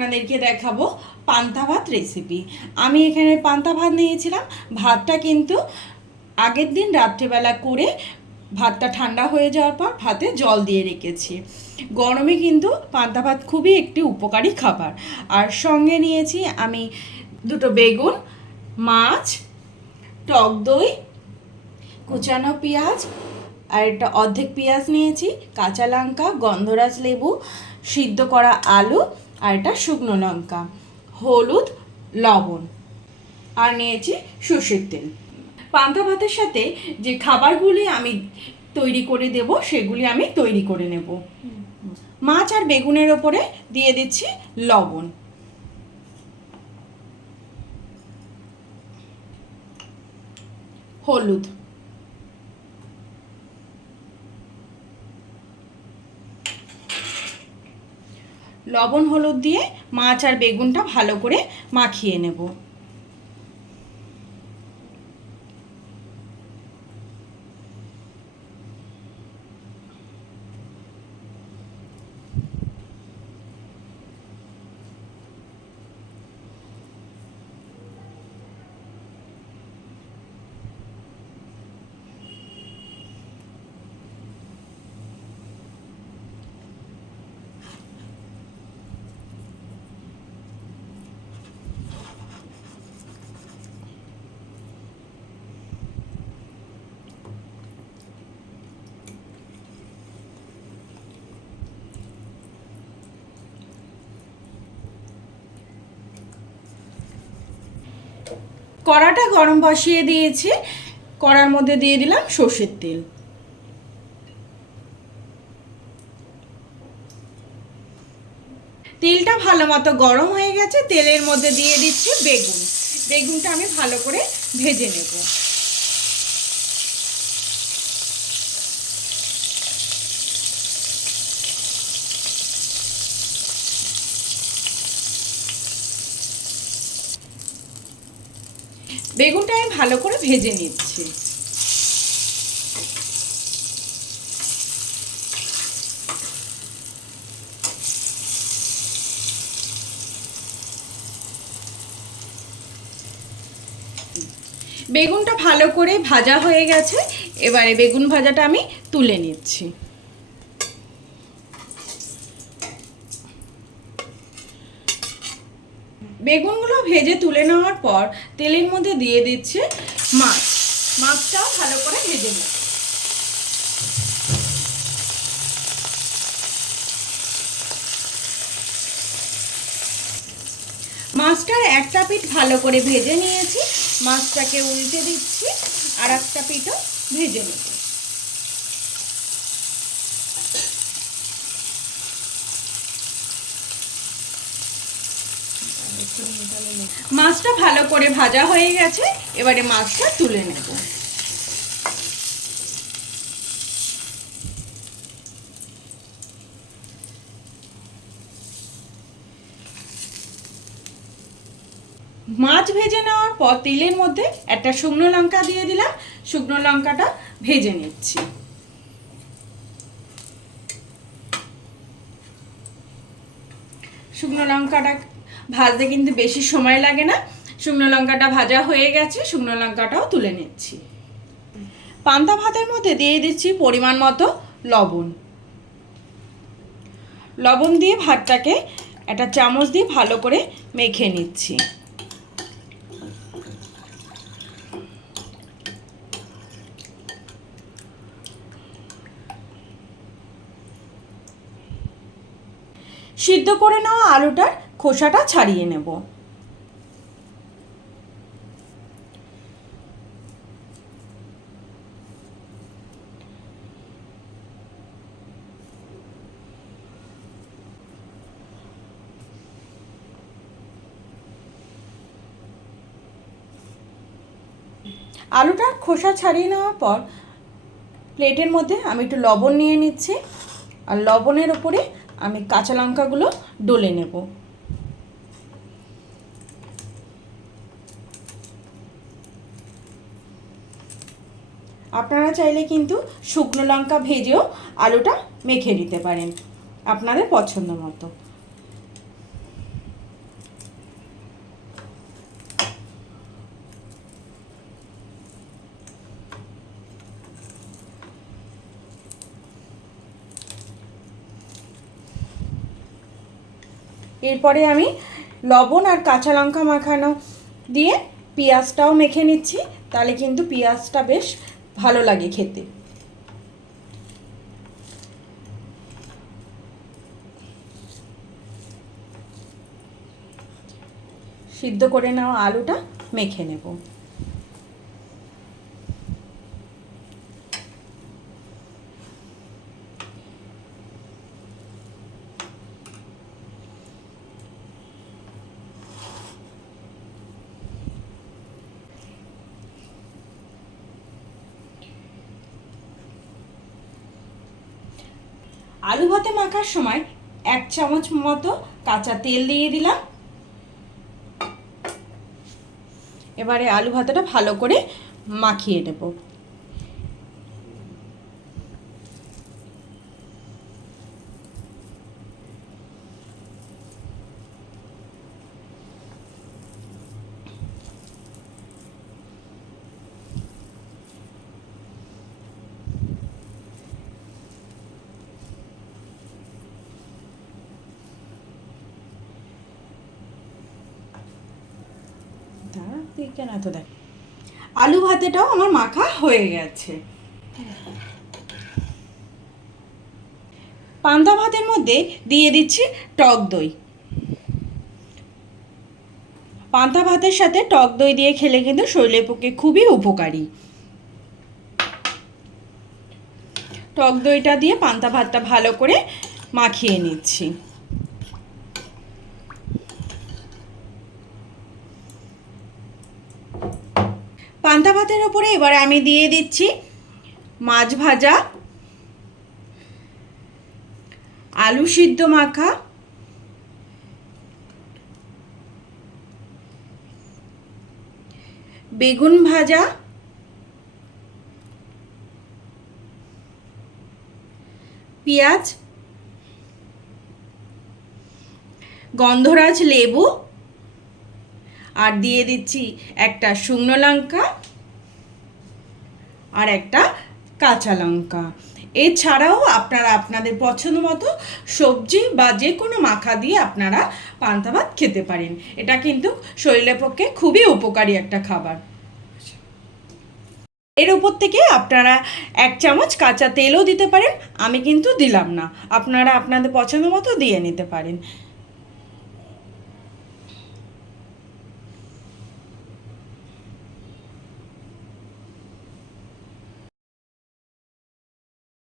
আপনাদেরকে দেখাবো পান্তা ভাত রেসিপি। আমি এখানে পান্তা ভাত নিয়েছিলাম। ভাতটা কিন্তু আগের দিন রাত্রেবেলা করে ভাতটা ঠান্ডা হয়ে যাওয়ার পর ভাতে জল দিয়ে রেখেছি। গরমে কিন্তু পান্তা ভাত খুবই একটি উপকারী খাবার। আর সঙ্গে নিয়েছি আমি দুটো বেগুন, মাছ, টক দই, কুচানো পেঁয়াজ, আর একটা অর্ধেক পেঁয়াজ নিয়েছি, কাঁচা লঙ্কা, গন্ধরাজ লেবু, সিদ্ধ করা আলু, আর একটা শুকনো লঙ্কা, হলুদ, লবণ, আর নিয়েছি সর্ষের তেল। পান্তা ভাতের সাথে যে খাবারগুলি আমি তৈরি করে দেব সেগুলি আমি তৈরি করে নেব। মাছ আর বেগুনের ওপরে দিয়ে দিচ্ছি লবণ, হলুদ, লবণ হলুদ দিয়ে মাছ আর বেগুনটা ভালো করে মাখিয়ে নেব। কড়াটা গরম বসিয়ে দিয়েছি, কড়ার মধ্যে দিয়ে দিলাম সর্ষের তেল। তেলটা ভালো মতো গরম হয়ে গেছে, তেলের মধ্যে দিয়ে দিচ্ছি বেগুন। বেগুনটা আমি ভালো করে ভেজে নেব। বেগুনটা আমি ভালো করে ভেজে নিচ্ছি। বেগুনটা ভালো করে ভাজা হয়ে গেছে, এবারে বেগুন ভাজাটা আমি তুলে নিচ্ছি। বেগুনগুলো ভেজে তুলে নেওয়ার পর তেলের মধ্যে দিয়ে দিচ্ছি মাছ। মাছটাও ভালো করে ভেজে নেব। মাছটার একটা পিঠ ভালো করে ভেজে নিয়েছি, মাছটাকে উল্টে দিচ্ছি, আর একটা পিঠও ভেজে নেব। মাছটা ভালো করে ভাজা হয়ে গেছে, এবারে মাছটা তুলে নেব। মাছ ভেজে নেওয়ার পর তেলের মধ্যে একটা শুকনো লঙ্কা দিয়ে দিলাম, শুকনো লঙ্কাটা ভেজে নিচ্ছি। শুকনো লঙ্কাটা ভাজতে কিন্তু বেশি সময় লাগে না। শুকনো লঙ্কাটা ভাজা হয়ে গেছে, শুকনো লঙ্কাটাও তুলে নিচ্ছি। পান্তা ভাতের মধ্যে দিয়ে দিচ্ছি পরিমাণ মতো লবণ। লবণ দিয়ে ভাতটাকে একটা চামচ দিয়ে ভালো করে মেখে নিচ্ছি। সিদ্ধ করে নেওয়া আলুটার খোসাটা ছাড়িয়ে নেব। আলুটার খোসা ছাড়িয়ে নেওয়ার পর প্লেটের মধ্যে আমি একটু লবণ নিয়ে নিচ্ছি, আর লবণের ওপরে আমি কাঁচা লঙ্কাগুলো ডলে নেব। আপনারা চাইলে কিন্তু শুকনো লঙ্কা ভেজেও আলুটা মেখে নিতে পারেন আপনাদের পছন্দ মতো। এরপরে আমি লবণ আর কাঁচা লঙ্কা মাখানো দিয়ে পেঁয়াজটাও মেখে নিচ্ছি, তাহলে কিন্তু পেঁয়াজটা বেশ ভালো লাগে খেতে। সিদ্ধ করে নেওয়া আলুটা মেখে নেব। আলু ভাতে মাখার সময় 1 চামচ মতো কাঁচা তেল দিয়ে দিলাম। এবারে আলু ভাতেটা ভালো করে মাখিয়ে নেব। আলু ভাতেটাও আমার মাখা হয়ে গেছে। পান্তা ভাতের মধ্যে দিয়ে দিচ্ছি টক দই। পান্তা ভাতের সাথে টক দই দিয়ে খেলে কিন্তু শরীরের পক্ষে খুবই উপকারী। টক দইটা দিয়ে পান্তা ভাতটা ভালো করে মাখিয়ে নিচ্ছি। পান্তা ভাতের ওপরে এবারে আমি দিয়ে দিচ্ছি মাছ ভাজা, আলু সিদ্ধ মাখা, বেগুন ভাজা, পেঁয়াজ, গন্ধরাজ লেবু, আর দিয়ে দিচ্ছি একটা শুকনো লঙ্কা আর একটা কাঁচা লঙ্কা। এছাড়াও আপনারা আপনাদের পছন্দ মতো সবজি বা যে কোনো মাখা দিয়ে আপনারা পান্তা ভাত খেতে পারেন। এটা কিন্তু শরীরের পক্ষে খুবই উপকারী একটা খাবার। এর উপর থেকে আপনারা 1 চামচ কাঁচা তেলও দিতে পারেন, আমি কিন্তু দিলাম না, আপনারা আপনাদের পছন্দ মতো দিয়ে নিতে পারেন।